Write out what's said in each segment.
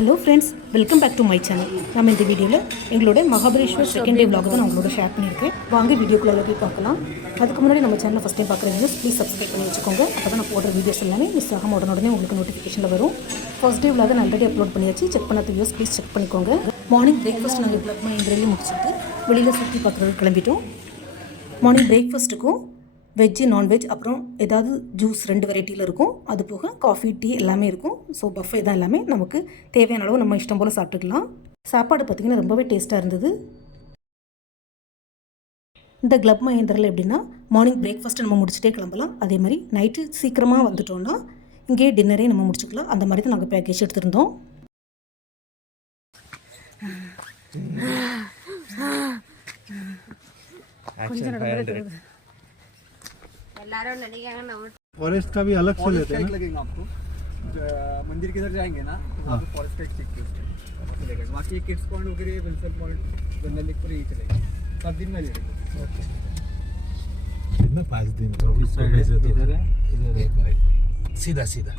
Hello friends welcome back to my channel நம்ம இந்த வீடியோவில் எங்களோட மகாபலேஸ்வர் செகண்ட் டே விலாக் தான் நான் உங்களோட ஷேர் பண்ணியிருக்கேன். வாங்க வீடியோக்குள்ளே போய் பார்க்கலாம். அதுக்கு முன்னாடி நம்ம சேனலை ஃபஸ்ட் டைம் பார்க்குற வீடியோஸ் ப்ளீஸ் சப்ஸ்கிரைப் பண்ணி வச்சுக்கோங்க. அப்போ தான் நான் போடுற வீடியோஸ் எல்லாமே மிஸ் ஆகாம உடனே உங்களுக்கு நோட்டிஃபிகேஷனில் வரும். ஃபர்ஸ்ட் டே vlog நான் ஆல்ரெடி அப்லோட் பண்ணியாச்சு. செக் பண்ணாத வீடியோஸ் ப்ளீஸ் செக் பண்ணிக்கோங்க. மார்னிங் பிரேக்ஃபாஸ்ட் நாங்கள் vlog எங்கள் முடிச்சுட்டு வெளியில் சுற்றி பார்க்குறது கிளம்பிட்டோம். மார்னிங் பிரேக்ஃபாஸ்ட்டுக்கும் வெஜ்ஜு நான்வெஜ் அப்புறம் ஏதாவது ஜூஸ் ரெண்டு வெரைட்டியில் இருக்கும். அது போக காஃபி டீ எல்லாமே இருக்கும். ஸோ பஃபே தான் எல்லாமே நமக்கு தேவையான அளவு நம்ம இஷ்டம் போல் சாப்பிட்டுக்கலாம். சாப்பாடு பார்த்திங்கன்னா ரொம்பவே டேஸ்ட்டாக இருந்தது. இந்த கிளப் மகேந்திரில் எப்படின்னா மார்னிங் பிரேக்ஃபாஸ்ட்டு நம்ம முடிச்சுட்டே கிளம்பலாம். அதே மாதிரி நைட்டு சீக்கிரமாக வந்துட்டோம்னா இங்கேயே டின்னரே நம்ம முடிச்சுக்கலாம். அந்த மாதிரி தான் நாங்கள் பேக்கேஜ் எடுத்திருந்தோம். फॉरेस्ट का भी अलग से फॉरेस्ट लेते का हैं एक ना लगेगा आपको ज- मंदिर के इधर जाएंगे ना तो वहाँ पे फॉरेस्ट का एक चेक पोस्ट है लगेगा बाकी किड्स पॉइंट वगैरह विंसन पॉइंट गंगा लेक पर यही चलेगा सब दिन में ले लेंगे कितना पाँच दिन का उस साइड से तो इधर है इधर है भाई सीधा सीधा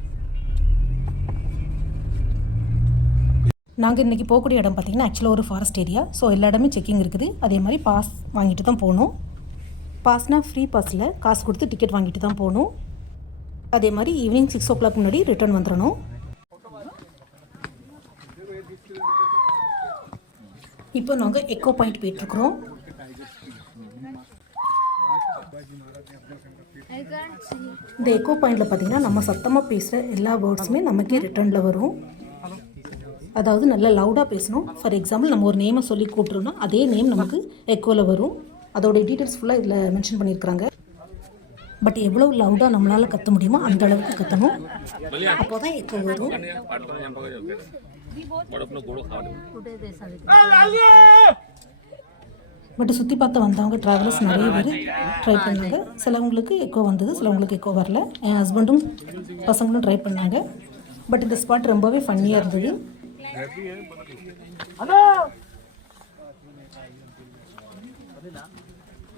நாங்கள் இன்றைக்கி போகக்கூடிய இடம் பார்த்திங்கன்னா ஆக்சுவலாக ஒரு ஃபாரஸ்ட் ஏரியா ஸோ எல்லா இடமே செக்கிங் இருக்குது அதே மாதிரி பாஸ் வாங்கிட்டு தான் போகணும் பாஸ்னால் ஃப்ரீ பாஸில் காசு கொடுத்து டிக்கெட் வாங்கிட்டு தான் போகணும். அதே மாதிரி ஈவினிங் சிக்ஸ் ஓ கிளாக் முன்னாடி ரிட்டர்ன் வந்துடணும். இப்போ நாங்கள் எக்கோ பாயிண்ட் போயிட்டுருக்குறோம். இந்த எக்கோ பாயிண்டில் பார்த்தீங்கன்னா நம்ம சத்தமாக பேசுகிற எல்லா வேர்ட்ஸுமே நமக்கே ரிட்டர்னில் வரும். அதாவது நல்லா லவுடாக பேசணும். ஃபார் எக்ஸாம்பிள் நம்ம ஒரு நேமை சொல்லி கூப்பிட்றோம்னா அதே நேம் நமக்கு எக்கோவில் வரும். அதோட டீட்டெயில்ஸ் ஃபுல்லாக இதில் மென்ஷன் பண்ணியிருக்கிறாங்க பட் எவ்வளோ லவுடாக நம்மளால் கத்த முடியுமோ அந்த அளவுக்கு கத்தணும். அப்போ தான் எக்கோ வரும். பட் சுற்றி பார்த்து வந்தவங்க ட்ராவலர்ஸ் நிறைய பேர் ட்ரை பண்ணாங்க. சிலவங்களுக்கு எக்கோ வந்தது சிலவங்களுக்கு எக்கோ வரல. என் ஹஸ்பண்டும் பசங்களும் ட்ரை பண்ணாங்க. பட் இந்த ஸ்பாட் ரொம்பவே ஃபன்னியாக இருந்தது.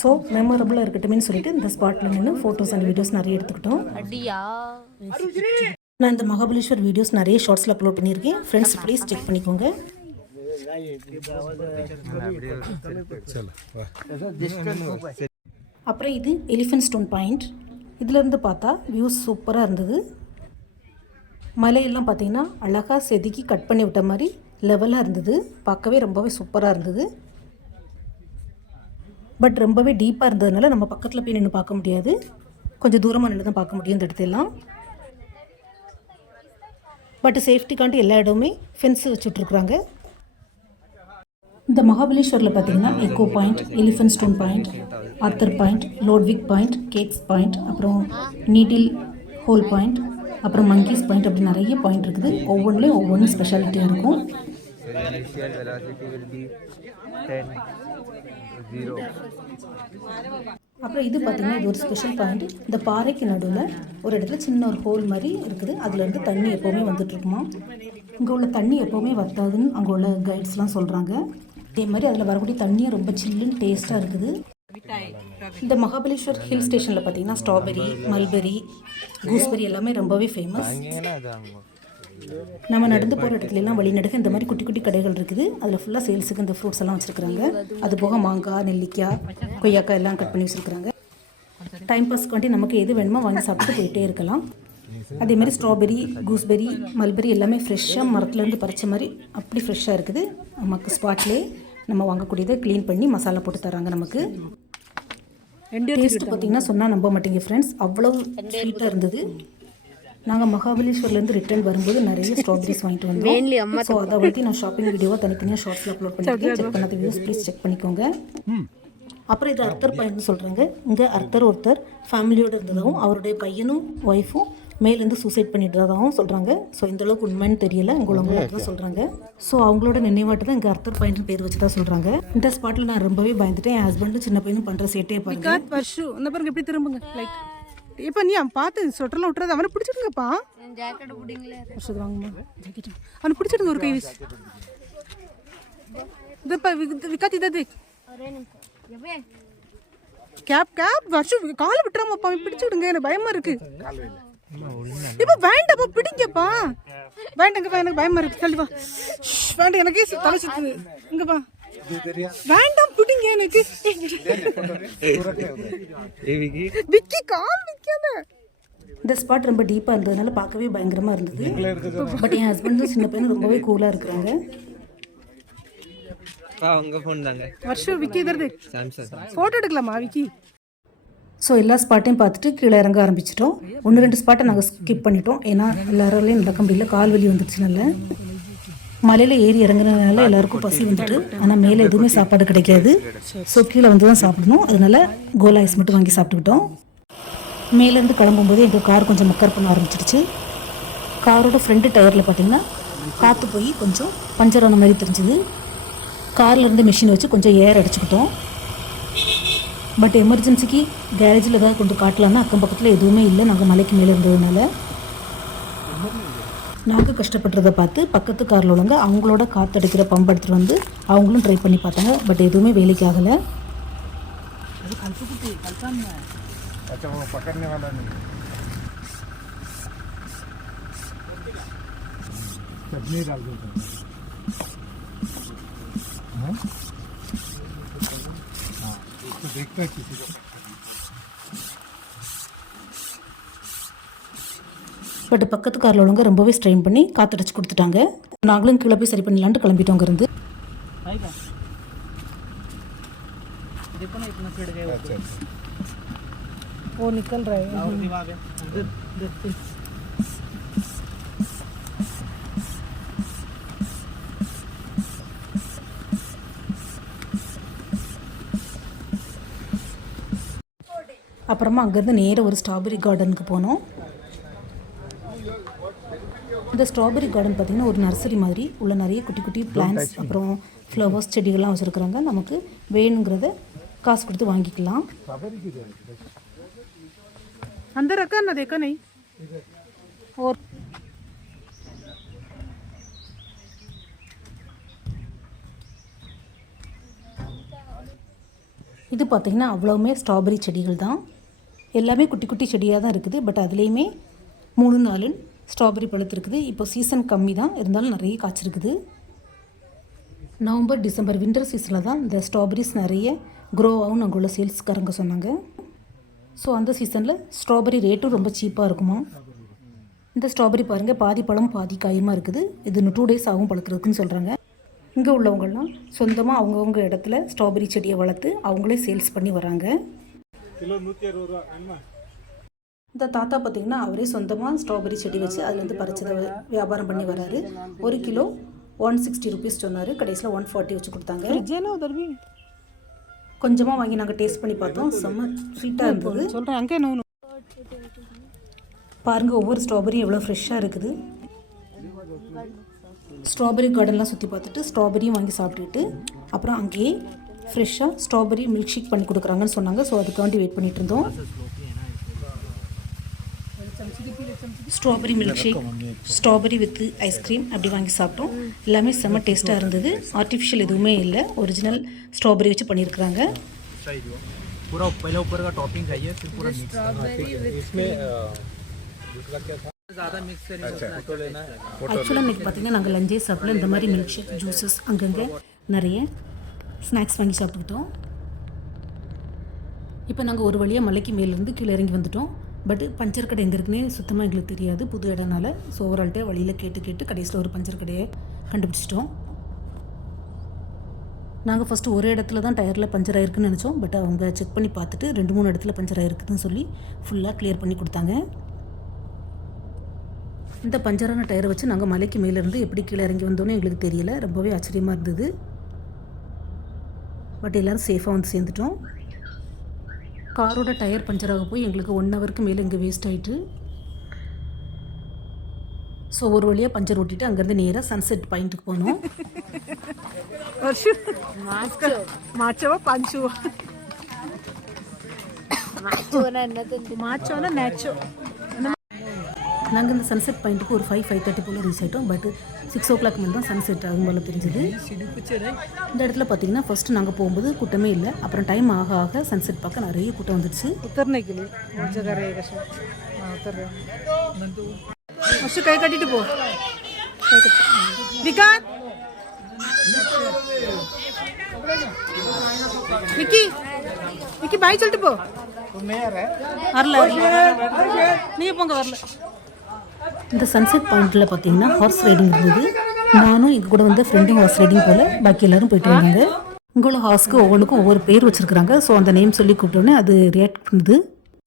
ஸோ மெமரபுளாக இருக்கட்டும்னு சொல்லிட்டு இந்த ஸ்பாட்டில் நின்று ஃபோட்டோஸ் அண்ட் வீடியோஸ் நிறைய எடுத்துக்கிட்டோம். நான் இந்த மகாபலேஸ்வர் வீடியோஸ் நிறைய ஷார்ட்ஸில் அப்லோட் பண்ணியிருக்கேன். ஃப்ரெண்ட்ஸ் ப்ளீஸ் செக் பண்ணிக்கோங்க. அப்புறம் இது எலிஃபென்ட் ஸ்டோன் பாயிண்ட் இதிலேருந்து பார்த்தா வியூஸ் சூப்பராக இருந்தது. மலையெல்லாம் பார்த்தீங்கன்னா அழகாக செதுக்கி கட் பண்ணி விட்ட மாதிரி லெவலாக இருந்தது. பார்க்கவே ரொம்பவே சூப்பராக இருந்தது. பட் ரொம்பவே டீப்பாக இருந்ததுனால நம்ம பக்கத்தில் போய் நின்று பார்க்க முடியாது. கொஞ்சம் தூரமாக நின்று தான் பார்க்க முடியும் இந்த இடத்தெல்லாம் பட் சேஃப்டிக்காண்டி எல்லா இடமுமே ஃபென்ஸ் வச்சுட்ருக்குறாங்க இந்த மகாபலேஸ்வரில் பார்த்தீங்கன்னா echo point elephant stone point Arthur point Lodwick point Kate's point அப்புறம் நீட்டில் ஹோல் பாயிண்ட் அப்புறம் மங்கீஸ் பாயிண்ட் அப்படி நிறைய பாயிண்ட் இருக்குது. ஒவ்வொன்றுலேயும் ஒவ்வொன்றும் ஸ்பெஷாலிட்டியாக இருக்கும். அப்புறம் இது பார்த்தீங்கன்னா இது ஒரு ஸ்பெஷல் பாயிண்ட் இந்த பாறைக்கு நடுவில் ஒரு இடத்துல சின்ன ஒரு ஹோல் மாதிரி இருக்குது. அதுலேருந்து தண்ணி எப்போவுமே வந்துட்டுருக்குமா இங்கே உள்ள தண்ணி எப்போவுமே வத்தாதுன்னு அங்கே உள்ள கைட்ஸ்லாம் சொல்கிறாங்க அதே மாதிரி அதில் வரக்கூடிய தண்ணியும் ரொம்ப சில்லுன்னு டேஸ்ட்டாக இருக்குது. இந்த மகாபலேஸ்வர் ஹில் ஸ்டேஷனில் பார்த்தீங்கன்னா ஸ்ட்ராபெரி மல்பெரி கூஸ்பெரி எல்லாமே ரொம்பவே ஃபேமஸ் நம்ம நடந்து போகிற இடத்துல எல்லாம் வழி நடுக இந்த மாதிரி குட்டி குட்டி கடைகள் இருக்குது. அதில் ஃபுல்லாக சேல்ஸுக்கு இந்த ஃப்ரூட்ஸ் எல்லாம் வச்சுருக்குறாங்க. அது போக மாங்காய் நெல்லிக்காய் கொய்யாக்காய் எல்லாம் கட் பண்ணி வச்சுருக்குறாங்க. டைம் பாஸ்க்காண்டி நமக்கு எது வேணுமோ வாங்கி சாப்பிட்டு போயிட்டே இருக்கலாம். அதே மாதிரி ஸ்ட்ராபெரி கூஸ்பெரி மல்பெரி எல்லாமே ஃப்ரெஷ்ஷாக மரத்துலேருந்து பறிச்ச மாதிரி அப்படி ஃப்ரெஷ்ஷாக இருக்குது. நமக்கு ஸ்பாட்லேயே நம்ம வாங்கக்கூடியதை க்ளீன் பண்ணி மசாலா போட்டு தராங்க நமக்கு. டேஸ்ட் பார்த்தீங்கன்னா சொன்னால் நம்ப மாட்டீங்க ஃப்ரெண்ட்ஸ் அவ்வளோ ஸ்வீட்டாக இருந்தது. நாங்கள் மகாபலேஸ்வர்லேருந்து ரிட்டர்ன் வரும்போது நிறைய ஸ்ட்ராபெரிஸ் வாங்கிட்டு வந்தோம். ஸோ அதை பற்றி நான் ஷாப்பிங் வீடியோவாக தனித்தனியாக ஷார்ட்ஸில் அப்லோட் பண்ணியிருக்கேன். செக் பண்ணாத வீடியோஸ் ப்ளீஸ் செக் பண்ணிக்கோங்க. அப்புறம் இது அர்த்தர் பாயிண்ட்னு சொல்கிறாங்க இங்கே அர்த்தர் ஒருத்தர் ஃபேமிலியோடு இருந்ததாகவும் அவருடைய பையனும் ஒய்ஃபும் மேலேருந்து சூசைட் பண்ணிட்டுறதாகவும் சொல்கிறாங்க ஸோ இந்த அளவுக்கு உண்மைன்னு தெரியல. உள்ளவங்க தான் சொல்கிறாங்க ஸோ அவங்களோட நினைவாட்டு தான் இங்கே அர்த்தர் பாயிண்ட் பேர் வச்சு தான் சொல்கிறாங்க இந்த ஸ்பாட்டில் நான் ரொம்பவே பயந்துட்டேன். என் ஹஸ்பண்டும் சின்ன பையனும் பண்ணுற சேட்டையை பாருங்க. வர்ஷு இந்த பாருங்க எப்படி திரும்புங்க. லைட் இப்போ நீ அவன் பார்த்து சொட்டர்லாம் விட்டுறது அவனை வாங்கம்மா. ஜாக்கெட் அவனை பிடிச்சிடுங்க ஒரு கை வீசு இதப்பா விக்காத் இதை கேப் கேப் வருஷம் காலை விட்டுறாமப்பா. அவன் பிடிச்சிடுங்க எனக்கு பயமா இருக்கு. இப்போ வேண்டாப்பா பிடிங்கப்பா. வேண்டாங்கப்பா எனக்கு பயமா இருக்கு. தள்ளி வா. ஷ், வேண்டாம் எனக்கே தலை சுத்துது. இங்கப்பா. வேண்டாம் பிடிங்க எனக்கு. விக்கி கால் விக்காத. இந்த ஸ்பாட் ரொம்ப டீப்பாக இருந்ததுனால பார்க்கவே பயங்கரமாக இருந்தது. பட் என் ஹஸ்பண்டும் சின்ன பையனும் ரொம்பவே கூலாக இருக்கிறாங்க. உங்க ஃபோன் தாங்க. வருஷம் விக்கி இதற்கு சாம்சங் போட்டோ எடுக்கலாமா விக்கி? ஸோ எல்லா ஸ்பாட்டையும் பார்த்துட்டு கீழே இறங்க ஆரம்பிச்சிட்டோம். ஒன்று ரெண்டு ஸ்பாட்டை நாங்கள் ஸ்கிப் பண்ணிட்டோம். ஏன்னா எல்லாராலையும் நடக்க முடியல. கால் வலி வந்துருச்சுனால மலையில் ஏறி இறங்குறதுனால எல்லாருக்கும் பசி வந்துட்டு. ஆனால் மேலே எதுவுமே சாப்பாடு கிடைக்காது. ஸோ கீழே வந்து தான் சாப்பிடணும். அதனால கோலா ஐஸ் மட்டும் வாங்கி சாப்பிட்டுக்கிட்டோம். மேலேருந்து கிளம்பும்போது எங்கள் கார் கொஞ்சம் மக்கர் பண்ண ஆரம்பிச்சிடுச்சு காரோட ஃப்ரண்ட்டு டயரில் பார்த்தீங்கன்னா காற்று போய் கொஞ்சம் பஞ்சர் ஆன மாதிரி தெரிஞ்சுது. கார்லேருந்து மிஷின் வச்சு கொஞ்சம் ஏர் அடிச்சுக்கிட்டோம். பட் எமர்ஜென்சிக்கு கேரேஜில் ஏதாவது கொண்டு காட்டலாம்னா அக்கம் பக்கத்தில் எதுவுமே இல்லை நாங்கள் மலைக்கு மேலே இருந்ததுனால நாங்கள் கஷ்டப்படுறத பார்த்து பக்கத்து காரில் உள்ளவங்க அவங்களோட காற்றடிக்கிற பம்ப் எடுத்துகிட்டு வந்து அவங்களும் ட்ரை பண்ணி பார்த்தாங்க பட் எதுவுமே வேலைக்கு ஆகலை अच्छा वो पकड़ने वाला नहीं चटनी डाल दो हाँ பட் பக்கத்து காரில் உள்ளவங்க ரொம்பவே ஸ்ட்ரெயின் பண்ணி காத்தடிச்சு கொடுத்துட்டாங்க. நாங்களும் கீழே போய் சரி பண்ணலான்ட்டு கிளம்பிட்டோம் அங்கேருந்து ஓ நிக்கல் ராய் அப்புறமா அங்கேருந்து நேராக ஒரு ஸ்ட்ராபெரி கார்டனுக்கு போனோம். இந்த ஸ்ட்ராபெரி கார்டன் பார்த்திங்கன்னா ஒரு நர்சரி மாதிரி. உள்ள நிறைய குட்டி குட்டி பிளான்ஸ் அப்புறம் ஃப்ளவர்ஸ் செடிகள்லாம் வச்சுருக்குறாங்க. நமக்கு வேணுங்கிறத காசு கொடுத்து வாங்கிக்கலாம். அந்த ரக்கா நான் தேக்கா ஓர் இது பார்த்திங்கன்னா அவ்வளோவுமே ஸ்ட்ராபெரி செடிகள் தான். எல்லாமே குட்டி குட்டி செடியாக தான் இருக்குது. பட் அதுலேயுமே மூணு நாலு ஸ்ட்ராபெரி பழுத்து இருக்குது. இப்போ சீசன் கம்மி தான். இருந்தாலும் நிறைய காய்ச்சிருக்குது. நவம்பர் டிசம்பர் வின்டர் சீசனில் தான் இந்த ஸ்ட்ராபெரிஸ் நிறைய க்ரோ ஆகும் அங்கே உள்ள சேல்ஸ்காரங்க சொன்னாங்க. ஸோ அந்த சீசனில் ஸ்ட்ராபெரி ரேட்டும் ரொம்ப சீப்பாக இருக்குமா? இந்த ஸ்ட்ராபெரி பாருங்கள் பாதி பழம் பாதி காயமாக இருக்குது. இது இன்னும் டூ டேஸ் ஆகும் பழுக்கிறதுக்குன்னு சொல்கிறாங்க இங்கே உள்ளவங்கள்லாம் சொந்தமாக அவங்கவுங்க இடத்துல ஸ்ட்ராபெரி செடியை வளர்த்து அவங்களே சேல்ஸ் பண்ணி வராங்க கிலோ நூற்றி அறுபது ரூபா. வேணுமா இந்த தாத்தா பார்த்திங்கன்னா அவரே சொந்தமாக ஸ்ட்ராபெரி செடி வச்சு அதுலேருந்து பறிச்சதை வியாபாரம் பண்ணி வராரு. ஒரு கிலோ ஒன் சிக்ஸ்டி ருபீஸ் சொன்னார். கடைசியில் ஒன் ஃபார்ட்டி வச்சு கொடுத்தாங்க. கொஞ்சமாக வாங்கி நாங்கள் டேஸ்ட் பண்ணி பார்த்தோம். செம்ம ஸ்வீட்டாக இருந்தது. பாருங்கள் ஒவ்வொரு ஸ்ட்ராபெரியும் எவ்வளோ ஃப்ரெஷ்ஷாக இருக்குது. ஸ்ட்ராபெரி கார்டன்லாம் சுற்றி பார்த்துட்டு ஸ்ட்ராபெரியும் வாங்கி சாப்பிட்டுட்டு அப்புறம் அங்கேயே ஃப்ரெஷ்ஷாக ஸ்ட்ராபெரி மில்க் ஷேக் பண்ணி கொடுக்குறாங்கன்னு சொன்னாங்க ஸோ அதுக்காண்டி வெயிட் பண்ணிட்டு இருந்தோம் strawberry milkshake strawberry with ice cream அப்படி வாங்கி சாப்பிட்டோம் எல்லாமே செம்ம டேஸ்ட்டாக இருந்தது ஆர்டிஃபிஷியல் எதுவுமே இல்லை ஒரிஜினல் ஸ்ட்ராபெரி வச்சு பண்ணியிருக்கிறாங்க पूरा पहले ऊपर का टॉपिंग चाहिए फिर पूरा ज़्यादा मिक्स करने फोटो लेना है ஆக்சுவலாக இன்றைக்கி பார்த்தீங்கன்னா நாங்கள் லஞ்சே சாப்பிடல இந்த மாதிரி மில்க் ஷேக் ஜூஸஸ் அங்கங்கே நிறைய ஸ்நாக்ஸ் வாங்கி சாப்பிட்டுக்கிட்டோம். இப்போ நாங்கள் ஒரு வழியாக மலைக்கு மேலேருந்து கீழே இறங்கி வந்துட்டோம். பட் பஞ்சர் கடை எங்கே இருக்குன்னே சுத்தமாக எங்களுக்கு தெரியாது. புது இடம்னால. ஸோ ஓவரால்ட்டே வழியில் கேட்டு கேட்டு கடைசியில் ஒரு பஞ்சர் கடையை கண்டுபிடிச்சிட்டோம். நாங்கள் ஃபஸ்ட்டு ஒரு இடத்துல தான் டயரில் பஞ்சர் ஆயிருக்குன்னு நினச்சோம். பட் அவங்க செக் பண்ணி பார்த்துட்டு ரெண்டு மூணு இடத்துல பஞ்சர் ஆயிருக்குதுன்னு சொல்லி ஃபுல்லாக கிளியர் பண்ணி கொடுத்தாங்க. இந்த பஞ்சரான டயரை வச்சு நாங்கள் மலைக்கு மேலேருந்து எப்படி கீழே இறங்கி வந்தோன்னு எங்களுக்கு தெரியல. ரொம்பவே ஆச்சரியமாக இருந்தது. பட் எல்லோரும் சேஃபாக வந்து சேர்ந்துட்டோம். காரோட டயர் பஞ்சராக போய் எங்களுக்கு ஒன் ஹவருக்கு மேலே இங்கே வேஸ்ட் ஆகிட்டு ஸோ ஒரு வழியாக பஞ்சர் ஓட்டிட்டு அங்கேருந்து நேராக சன்செட் பாயிண்ட்டுக்கு போனோம். மாச்சோவா பஞ்சுவா? மாச்சோனா நேச்சோ நாங்கள் இந்த சன்செட் பாயிண்ட்டுக்கு ஒரு ஃபைவ் ஃபைவ் தேர்ட்டி போல் ரீச் ஆகிட்டோம் பட் சிக்ஸ் ஓ கிளாக் மேலே தான் சன்செட் ஆகும் போல தெரிஞ்சது. இந்த இடத்துல பார்த்தீங்கன்னா ஃபஸ்ட்டு நாங்கள் போகும்போது கூட்டமே இல்லை. அப்புறம் டைம் ஆக ஆக சன்செட் பார்க்க நிறைய கூட்டம் வந்துடுச்சு வருஷு கை கட்டிட்டு போ. கை கட்டி விக்கி! விக்கி பாய் சொல்லிட்டு போ. வரல நீ போங்க வரல. இந்த சன்செட் பாயிண்ட்டில் பார்த்தீங்கன்னா ஹார்ஸ் ரைடிங் இருந்தது. நானும் இது கூட வந்து ஃப்ரெண்டும் ஹார்ஸ் ரைடிங் போல் பாக்கி எல்லாரும் போயிட்டு வந்தாங்க. உங்களோட ஹார்ஸ்க்கு ஒவ்வொன்றுக்கும் ஒவ்வொரு பேர் வச்சுருக்குறாங்க. ஸோ அந்த நேம் சொல்லி கூப்பிட்டோன்னே அது ரியாக்ட் பண்ணுது.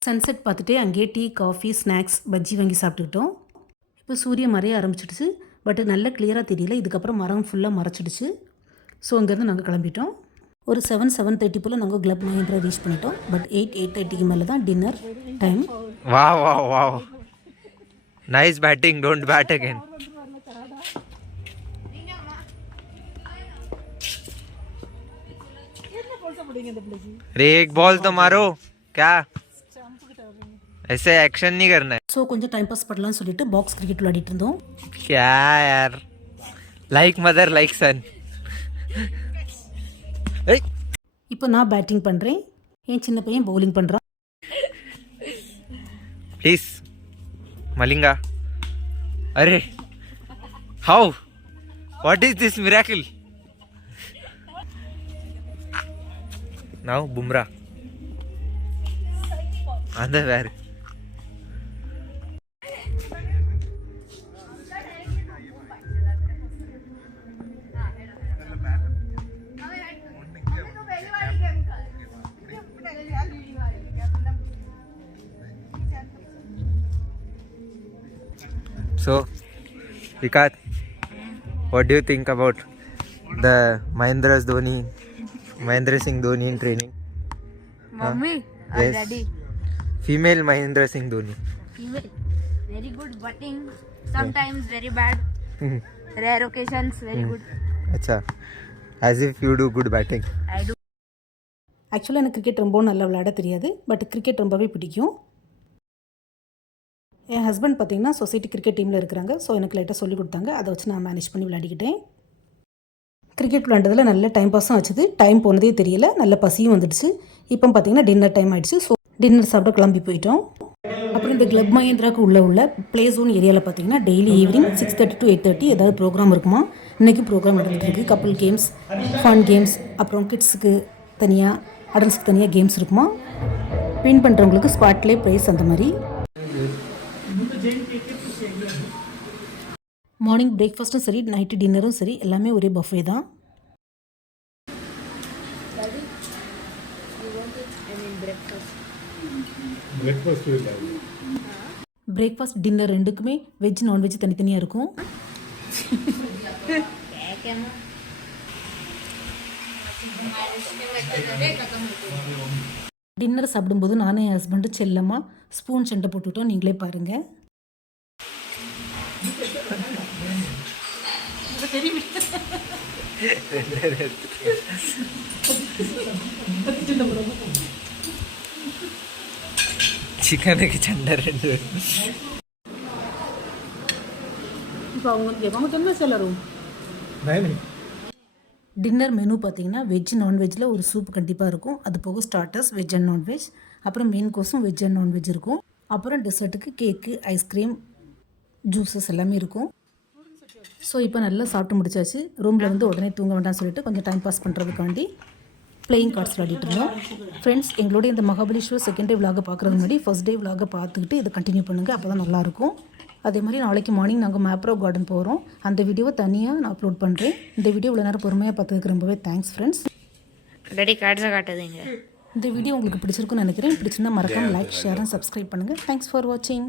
சன்செட் பார்த்துட்டே அங்கேயே டீ காஃபி ஸ்நாக்ஸ் பஜ்ஜி வாங்கி சாப்பிட்டுக்கிட்டோம். இப்போ சூரியன் மறைய ஆரம்பிச்சிடுச்சு. பட் நல்ல கிளியராக தெரியல. இதுக்கப்புறம் மரம் ஃபுல்லாக மறைச்சிடுச்சு. ஸோ அங்கேருந்து நாங்கள் கிளம்பிட்டோம். ஒரு செவன் செவன் தேர்ட்டி போல் நாங்கள் கிளப் மஹேந்திரா ரீச் பண்ணிட்டோம். பட் எயிட் எயிட் தேர்ட்டிக்கு மேலே தான் டின்னர் டைம் வா வா வா Nice batting. Don't bat again. अरे एक बॉल तो मारो क्या ऐसे एक्शन नहीं करना है ஸோ கொஞ்சம் டைம் பாஸ் பண்ணலாம்னு சொல்லிட்டு பாக்ஸ் கிரிக்கெட் விளையாடிட்டு இருந்தோம் क्या यार लाइक मदर लाइक सन இப்போ நான் பேட்டிங் பண்ணுறேன் என் சின்ன பையன் பவுலிங் பண்ணுறான் प्लीज मलिंगा अरे how what is this miracle now bumrah and the where Vikat, what do you think about the Mahendra's Dhoni, Mahendra Singh Dhoni in training? Mummy, Yes. already. Female Mahendra Singh Dhoni. Female. Very good batting. Sometimes very bad. Rare occasions, very good. Acha, as if you do good batting. I do. ஆக்சுவலாக எனக்கு cricket ரொம்ப நல்லா விளையாட தெரியாது but cricket ரொம்பவே பிடிக்கும் என் husband பார்த்தீங்கன்னா சொசைட்டி கிரிக்கெட் டீமில் இருக்கிறாங்க. ஸோ எனக்கு லைட்டாக சொல்லி கொடுத்தாங்க. அதை வச்சு நான் மேனேஜ் பண்ணி விளையாடிக்கிட்டேன். கிரிக்கெட் விளையாண்டதில் நல்ல டைம் பாஸும் ஆச்சுது. டைம் போனதே தெரியல. நல்ல பசியும் வந்துடுச்சு. இப்போ பார்த்தீங்கன்னா டின்னர் டைம் ஆயிடுச்சு. ஸோ டின்னர் சாப்பிட கிளம்பி போயிட்டோம். அப்புறம் இந்த கிளப் மகேந்திராவுக்கு உள்ள உள்ள ப்ளே ஜோன் ஏரியாவில் பார்த்தீங்கன்னா daily evening six thirty to eight thirty ஏதாவது ப்ரோக்ராம் இருக்குமா? இன்றைக்கி ப்ரோக்ராம் நடந்துகிட்ருக்கு கப்பல் கப்புள் கேம்ஸ் ஃபன் கேம்ஸ் அப்புறம் கிட்ஸுக்கு தனியாக அடல்ட்ஸ்க்கு தனியாக கேம்ஸ் இருக்குமா? வின் பண்ணுறவங்களுக்கு ஸ்பாட்லேயே ப்ரைஸ் அந்த மாதிரி. மார்னிங் பிரேக்ஃபாஸ்ட்டும் சரி நைட்டு டின்னரும் சரி எல்லாமே ஒரே பஃபே தான். பிரேக்ஃபாஸ்ட் டின்னர் ரெண்டுக்குமே வெஜ் நான்வெஜ் தனித்தனியாக இருக்கும். டின்னர் சாப்பிடும்போது நானும் என் ஹஸ்பண்டு செல்லமாக ஸ்பூன் சண்டை போட்டுவிட்டோம் நீங்களே பாருங்கள் சிக்கன் அதுக்கு சண்டை இப்போ அவங்க చండ రెండు டின்னர் மெனு பார்த்தீங்கன்னா வெஜ் நான்வெஜ்ஜில் ஒரு சூப் கண்டிப்பாக இருக்கும். அது போக starters veg and non veg அப்புறம் மெயின் கோர்ஸும் வெஜ் அண்ட் நான்வெஜ் இருக்கும். அப்புறம் டெசர்ட்டுக்கு கேக்கு ஐஸ்கிரீம் ஜூஸஸ் எல்லாமே இருக்கும். ஸோ இப்போ நல்லா சாப்பிட்டு முடிச்சாச்சு. ரூமில் வந்து உடனே தூங்க வேண்டாம்னு சொல்லிட்டு கொஞ்சம் டைம் பாஸ் பண்ணுறதுக்காண்டி பிளேயிங் கார்ட்ஸ் விளையாடிட்டு இருந்தோம். ஃப்ரெண்ட்ஸ் எங்களோட இந்த மகாபலேஸ்வர் செகண்ட் டே விலாக பார்க்குறது முன்னாடி ஃபர்ஸ்ட் டே விலாக பார்த்துக்கிட்டு இதை கண்டினியூ பண்ணுங்கள் அப்போ தான் நல்லாயிருக்கும் அதே மாதிரி நாளைக்கு மார்னிங் நாங்கள் மேப்ரோ கார்டன் போகிறோம் அந்த வீடியோவை தனியாக நான் அப்லோட் பண்ணுறேன் இந்த வீடியோ இவ்வளோ நேரம் பொறுமையாக பார்த்ததுக்கு ரொம்பவே தேங்க்ஸ் ஃப்ரெண்ட்ஸ் Daddy cards காட்டுதுங்க. இந்த வீடியோ உங்களுக்கு பிடிச்சிருக்குன்னு நினைக்கிறேன். பிடிச்சிருந்தா மறக்காம லைக் ஷேர் அண்ட் சப்ஸ்கிரைப் பண்ணுங்கள் தேங்க்ஸ் ஃபார் வாட்சிங்